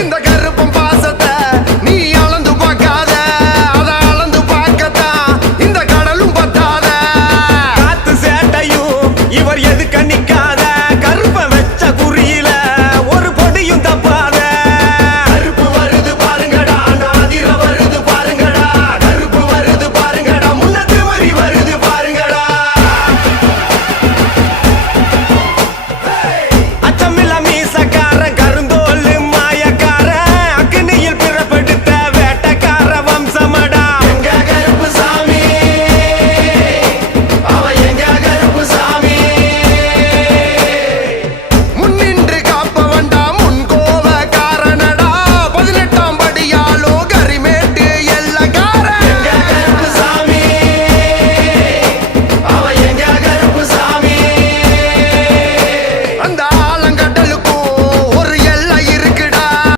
இந்த கருப்பம் பாசத்தை நீ அளந்து பார்க்காத அதை அளந்து பார்க்கத்தான் இந்த கடலும் பத்தாத. காத்து சேட்டையும் இவர்